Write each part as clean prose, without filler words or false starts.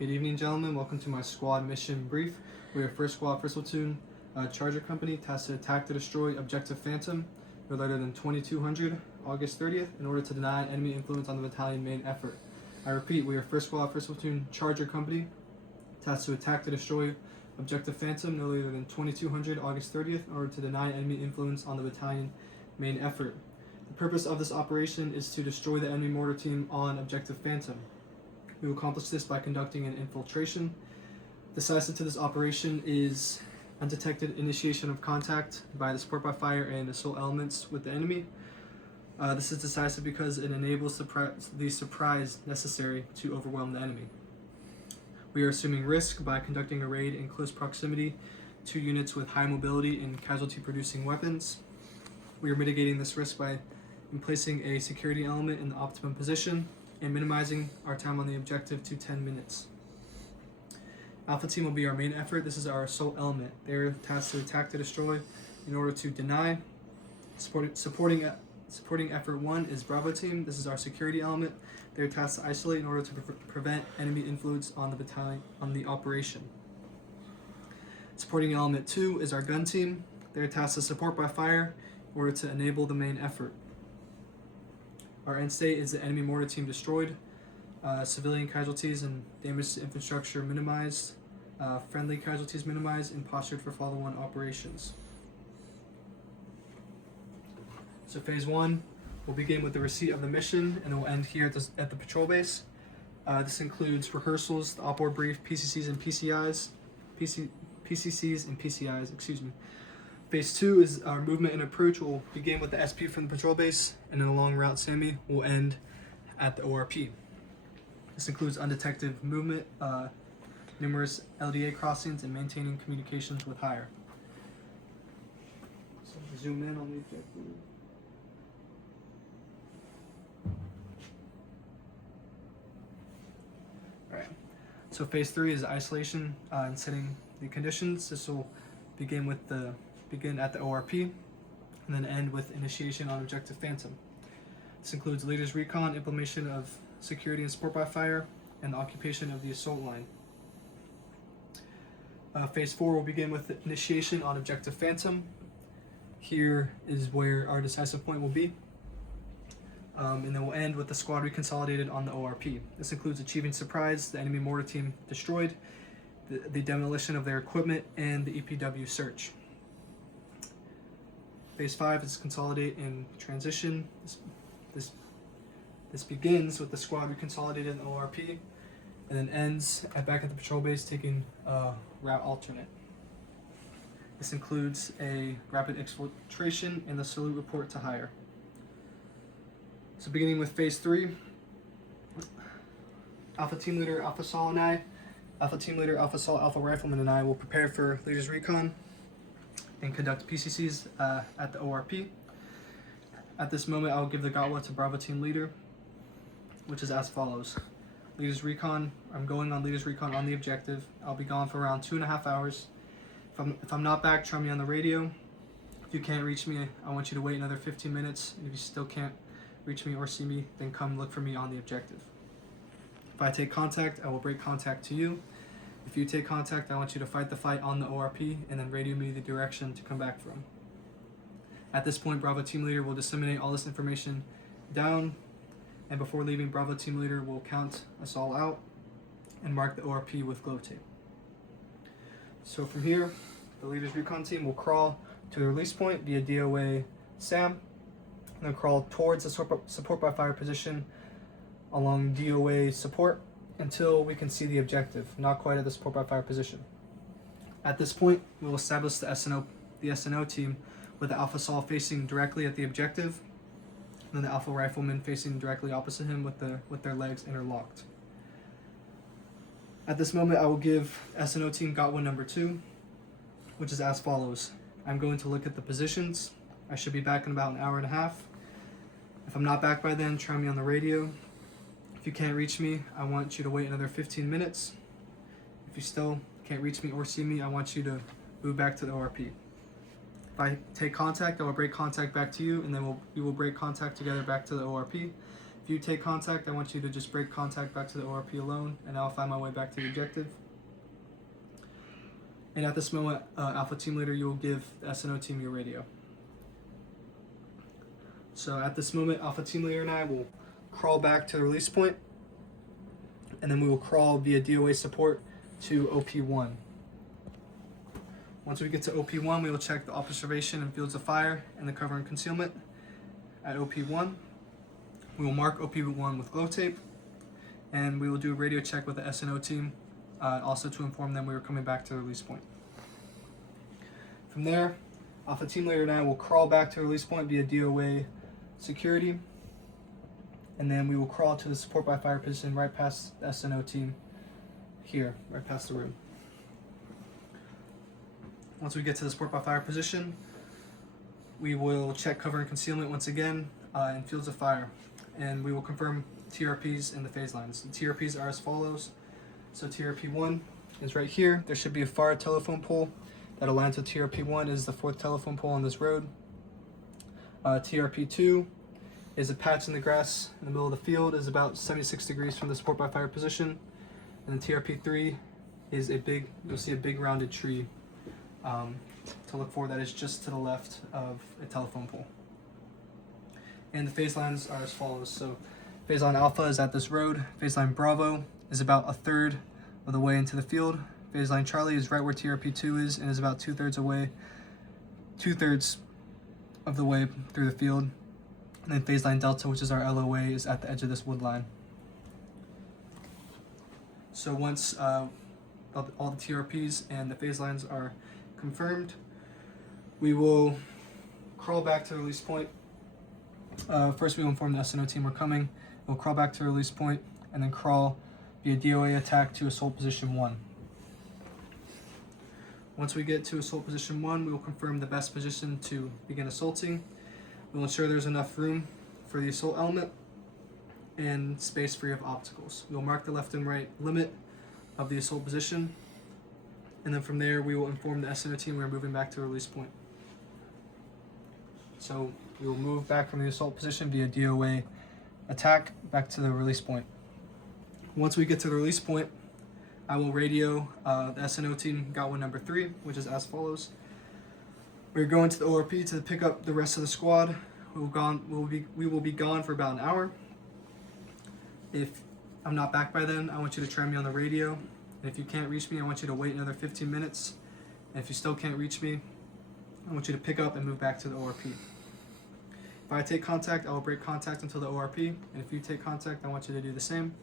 Good evening, gentlemen. Welcome to my squad mission brief. We are 1st Squad, 1st Platoon, Charger Company, tasked to attack to destroy Objective Phantom, no later than 2200, August 30th, in order to deny enemy influence on the battalion main effort. I repeat, we are 1st Squad, 1st Platoon, Charger Company, tasked to attack to destroy Objective Phantom, no later than 2200, August 30th, in order to deny enemy influence on the battalion main effort. The purpose of this operation is to destroy the enemy mortar team on Objective Phantom. We will accomplish this by conducting an infiltration. Decisive to this operation is undetected initiation of contact by the support by fire and assault elements with the enemy. This is decisive because it enables the surprise necessary to overwhelm the enemy. We are assuming risk by conducting a raid in close proximity to units with high mobility and casualty-producing weapons. We are mitigating this risk by placing a security element in the optimum position and minimizing our time on the objective to 10 minutes. Alpha Team will be our main effort. This is our assault element. They're tasked to attack to destroy in order to deny. Supporting effort 1 is Bravo Team. This is our security element. They're tasked to isolate in order to prevent enemy influence on the battalion, on the operation. Supporting element 2 is our gun team. They're tasked to support by fire in order to enable the main effort. Our end state is the enemy mortar team destroyed, civilian casualties and damage to infrastructure minimized, friendly casualties minimized, and postured for follow-on operations. So phase 1 will begin with the receipt of the mission, and it will end here at the patrol base. This includes rehearsals, the op-board brief, PCCs and PCIs, excuse me. Phase 2 is our movement and approach. Will begin with the SP from the patrol base, and then a long route SAMI will end at the ORP. This includes undetected movement, numerous LDA crossings, and maintaining communications with higher. So zoom in on the objective. Alright, so phase 3 is isolation and setting the conditions. This will begin at the ORP and then end with initiation on Objective Phantom. This includes leaders recon, implementation of security and support by fire, and the occupation of the assault line. Phase 4 will begin with the initiation on Objective Phantom. Here is where our decisive point will be. And then we'll end with the squad reconsolidated on the ORP. This includes achieving surprise, the enemy mortar team destroyed, the demolition of their equipment, and the EPW search. Phase 5 is consolidate and transition. This begins with the squad reconsolidated in the ORP and then ends back at the patrol base taking route alternate. This includes a rapid exfiltration and the salute report to higher. So beginning with phase 3, Alpha Team Leader Alpha Sol and I, Alpha Team Leader Alpha Sol, Alpha Rifleman and I will prepare for Leaders Recon and conduct PCCs at the ORP. At this moment, I'll give the Gatwa to Bravo Team Leader, which is as follows. Leaders Recon, I'm going on Leaders Recon on the objective. I'll be gone for around 2.5 hours. If I'm not back, try me on the radio. If you can't reach me, I want you to wait another 15 minutes. If you still can't reach me or see me, then come look for me on the objective. If I take contact, I will break contact to you. If you take contact, I want you to fight the fight on the ORP and then radio me the direction to come back from. At this point, Bravo Team Leader will disseminate all this information down, and before leaving, Bravo Team Leader will count us all out and mark the ORP with glow tape. So from here, the Leaders Recon team will crawl to the release point via DOA SAM, and then crawl towards the support by fire position along DOA support until we can see the objective, not quite at the support by fire position. At this point, we will establish the SNO team with the Alpha Sol facing directly at the objective, and then the Alpha Rifleman facing directly opposite him with their legs interlocked. At this moment, I will give SNO team Gatwa number 2, which is as follows. I'm going to look at the positions. I should be back in about an hour and a half. If I'm not back by then, try me on the radio. If you can't reach me, I want you to wait another 15 minutes. If you still can't reach me or see me, I want you to move back to the ORP. If I take contact, I will break contact back to you, and then we will break contact together back to the ORP. If you take contact, I want you to just break contact back to the ORP alone, and I'll find my way back to the objective. And at this moment, Alpha Team Leader, you will give the SNO team your radio. So at this moment, Alpha Team Leader and I will crawl back to the release point, and then we will crawl via DOA support to OP1. Once we get to OP1, we will check the observation and fields of fire and the cover and concealment. At OP1, we will mark OP1 with glow tape, and we will do a radio check with the SNO team, also to inform them we are coming back to the release point. From there, Alpha Team Leader and I will crawl back to the release point via DOA security, and then we will crawl to the support by fire position right past the SNO team here, right past the room. Once we get to the support by fire position, we will check cover and concealment once again in fields of fire, and we will confirm TRPs and the phase lines. The TRPs are as follows. So TRP1 is right here. There should be a fire telephone pole that aligns with TRP1 is the 4th telephone pole on this road. TRP2 is a patch in the grass in the middle of the field, is about 76 degrees from the support by fire position. And then TRP3 is you'll see a big rounded tree to look for that is just to the left of a telephone pole. And the phase lines are as follows. So phase line Alpha is at this road. Phase line Bravo is about 1/3 of the way into the field. Phase line Charlie is right where TRP2 is and is about 2/3 of the way through the field. And then phase line Delta, which is our LOA, is at the edge of this wood line. So once all the TRPs and the phase lines are confirmed, we will crawl back to the release point. First, we will inform the SNO team we're coming. We'll crawl back to the release point and then crawl via DOA attack to assault position 1. Once we get to assault position 1, we will confirm the best position to begin assaulting. We'll ensure there's enough room for the assault element and space free of obstacles. We'll mark the left and right limit of the assault position, and then from there we will inform the SNO team we are moving back to the release point. So we will move back from the assault position via DOA attack back to the release point. Once we get to the release point, I will radio the SNO team got one number 3, which is as follows. We're going to the ORP to pick up the rest of the squad. We will be gone for about an hour. If I'm not back by then, I want you to try me on the radio. And if you can't reach me, I want you to wait another 15 minutes. And if you still can't reach me, I want you to pick up and move back to the ORP. If I take contact, I will break contact until the ORP. And if you take contact, I want you to do the same.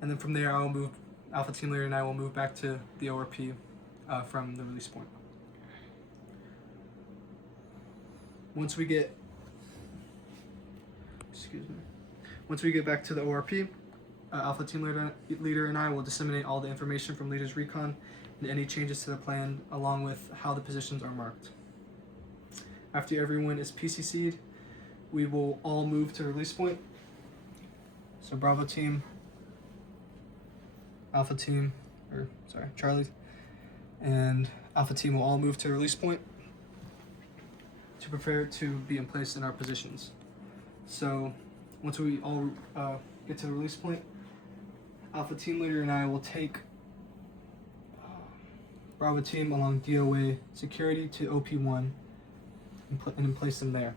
And then from there, I will move, Alpha Team Leader and I will move back to the ORP from the release point. Once we get back to the ORP, Alpha Team Leader and I will disseminate all the information from Leader's Recon and any changes to the plan, along with how the positions are marked. After everyone is PCC'd, we will all move to release point. So Bravo Team, Alpha Team, Charlie, and Alpha Team will all move to release point to prepare to be in place in our positions. So once we all get to the release point, Alpha Team Leader and I will take Bravo Team along DOA security to OP1 and place them there.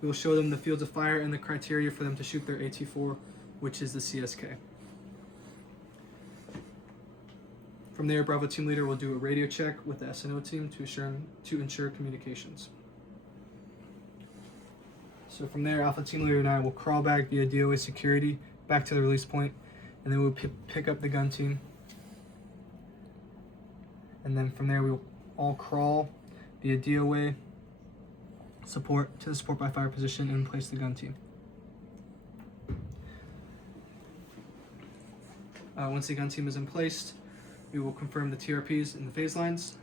We will show them the fields of fire and the criteria for them to shoot their AT4, which is the CSK. From there, Bravo Team Leader will do a radio check with the SNO team to ensure communications. So from there, Alpha Team Leader and I will crawl back via DOA security back to the release point, and then we'll pick up the gun team. And then from there, we will all crawl via DOA support to the support by fire position and place the gun team. Once the gun team is in place, we will confirm the TRPs and the phase lines.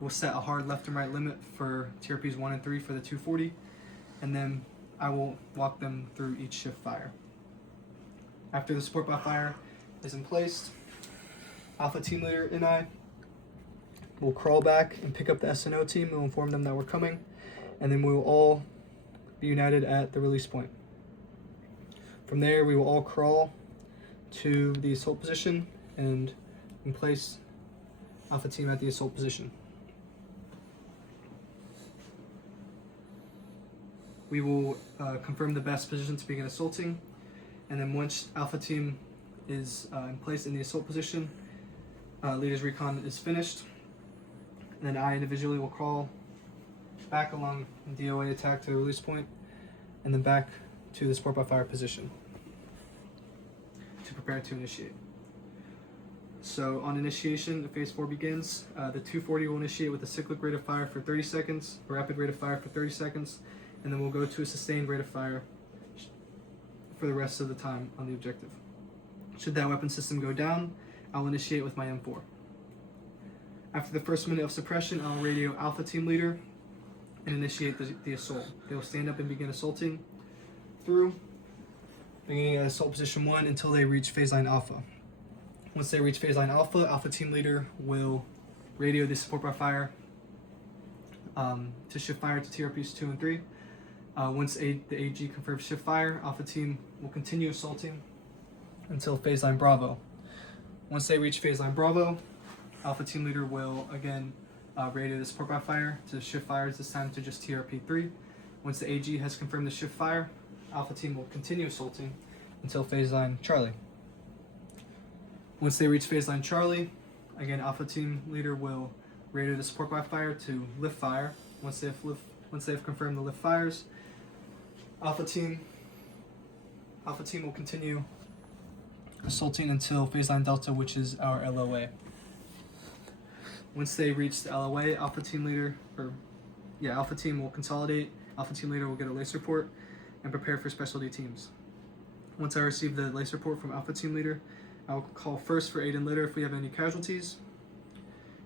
We'll set a hard left and right limit for TRPs 1 and 3 for the 240, and then I will walk them through each shift fire. After the support by fire is in place, Alpha Team Leader and I will crawl back and pick up the SNO team and inform them that we're coming. and then we will all be united at the release point. From there, we will all crawl to the assault position and place Alpha Team at the assault position. We will confirm the best position to begin assaulting, and then once Alpha Team is in place in the assault position, Leader's Recon is finished, and then I individually will crawl back along DOA attack to the release point, and then back to the support by fire position to prepare to initiate. So on initiation, the phase 4 begins. The 240 will initiate with a cyclic rate of fire for 30 seconds, a rapid rate of fire for 30 seconds, and then we'll go to a sustained rate of fire for the rest of the time on the objective. Should that weapon system go down, I'll initiate with my M4. After the first minute of suppression, I'll radio Alpha Team Leader and initiate the assault. They will stand up and begin assaulting through, beginning at assault position 1 until they reach phase line Alpha. Once they reach phase line Alpha, Alpha Team Leader will radio the support by fire to shift fire to TRPs 2 and 3. Once the AG confirms shift fire, Alpha Team will continue assaulting until phase line Bravo. Once they reach phase line Bravo, Alpha Team Leader will again radio the support by fire to shift fires, this time to just TRP 3. Once the AG has confirmed the shift fire, Alpha Team will continue assaulting until phase line Charlie. Once they reach phase line Charlie, again Alpha Team Leader will radio the support by fire to lift fire. Once they have confirmed the lift fires, Alpha Team will continue assaulting until phase line Delta, which is our LOA. Once they reach the LOA, Alpha Team will consolidate. Alpha Team Leader will get a laser port and prepare for specialty teams. Once I receive the laser port from Alpha Team Leader, I'll call first for aid and litter if we have any casualties.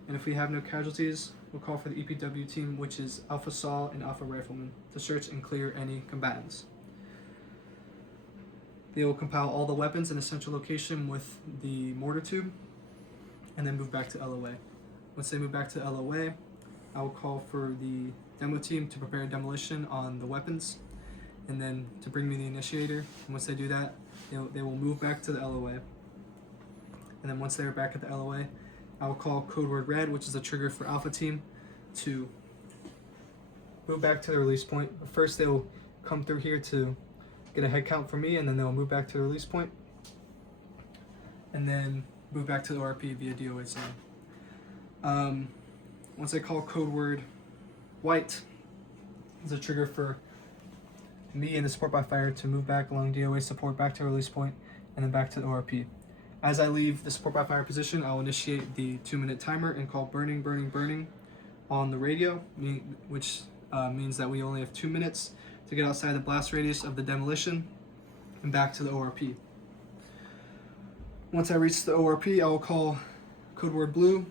And if we have no casualties, we'll call for the EPW team, which is Alpha Saw and Alpha Rifleman, to search and clear any combatants. They will compile all the weapons in a central location with the mortar tube, and then move back to LOA. Once they move back to LOA, I will call for the demo team to prepare demolition on the weapons, and then to bring me the initiator. And once they do that, they will move back to the LOA. And then once they are back at the LOA, I will call code word red, which is a trigger for Alpha Team, to move back to the release point. First, they will come through here to get a head count from me, and then they'll move back to the release point, and then move back to the ORP via DOA zone. Once I call code word white, it's a trigger for me and the support by fire to move back along DOA support back to release point, and then back to the ORP. As I leave the support by fire position, I'll initiate the 2-minute timer and call burning, burning, burning on the radio, which means that we only have 2 minutes to get outside the blast radius of the demolition and back to the ORP. Once I reach the ORP, I will call code word blue,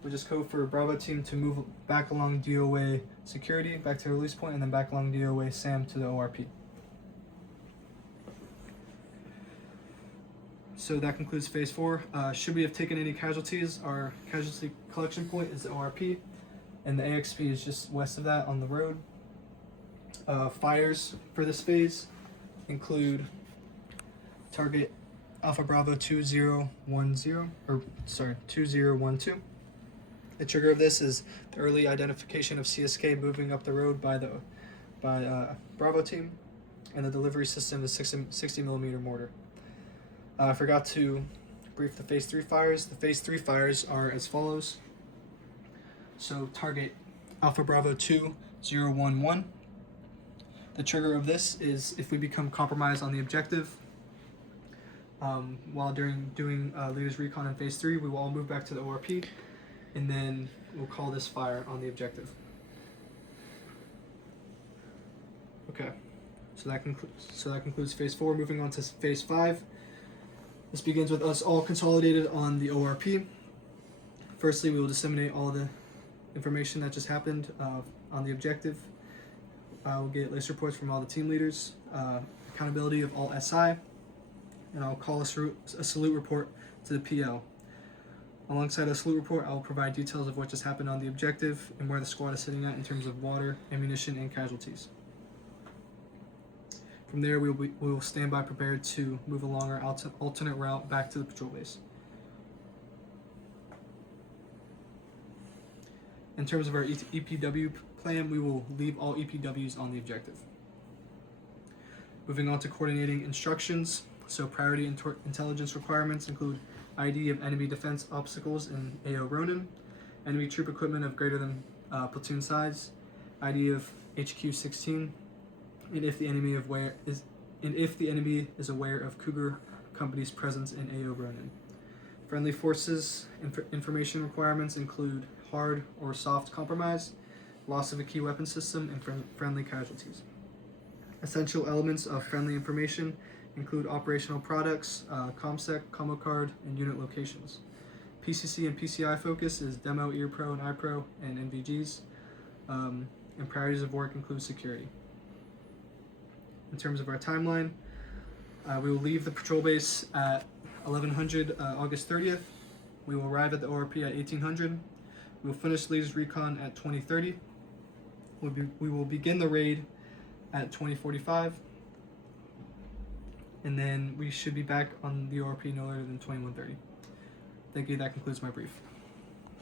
which is code for Bravo Team to move back along DOA security, back to the release point, and then back along DOA SAM to the ORP. So that concludes phase 4. Should we have taken any casualties, our casualty collection point is the ORP, and the AXP is just west of that on the road. Fires for this phase include target Alpha Bravo 2012. The trigger of this is the early identification of CSK moving up the road by Bravo Team, and the delivery system is 60mm mortar. I forgot to brief the phase 3 fires. The phase 3 fires are as follows. So target Alpha Bravo 2011. The trigger of this is if we become compromised on the objective. While doing Leader's Recon in phase 3, we will all move back to the ORP, and then we'll call this fire on the objective. Okay, so that concludes phase 4. Moving on to phase 5. This begins with us all consolidated on the ORP. Firstly, we will disseminate all the information that just happened on the objective. I will get laser reports from all the team leaders, accountability of all SI, and I'll call a salute report to the PL. Alongside a salute report, I will provide details of what just happened on the objective and where the squad is sitting at in terms of water, ammunition, and casualties. From there, we will stand by prepared to move along our alternate route back to the patrol base. In terms of our EPW plan, we will leave all EPWs on the objective. Moving on to coordinating instructions. So priority intelligence requirements include ID of enemy defense obstacles in AO Ronin, enemy troop equipment of greater than platoon size, ID of HQ 16, and if the enemy is aware of Cougar Company's presence in AO Ronin. Friendly forces information requirements include hard or soft compromise, loss of a key weapon system, and friendly casualties. Essential elements of friendly information include operational products, ComSec, Combo Card, and unit locations. PCC and PCI focus is Demo, EarPro, and iPro, and NVGs. And priorities of work include security. In terms of our timeline, we will leave the patrol base at 1100 August 30th. We will arrive at the ORP at 1800. We will finish leaders recon at 2030. We will begin the raid at 2045. And then we should be back on the ORP no later than 2130. Thank you, that concludes my brief.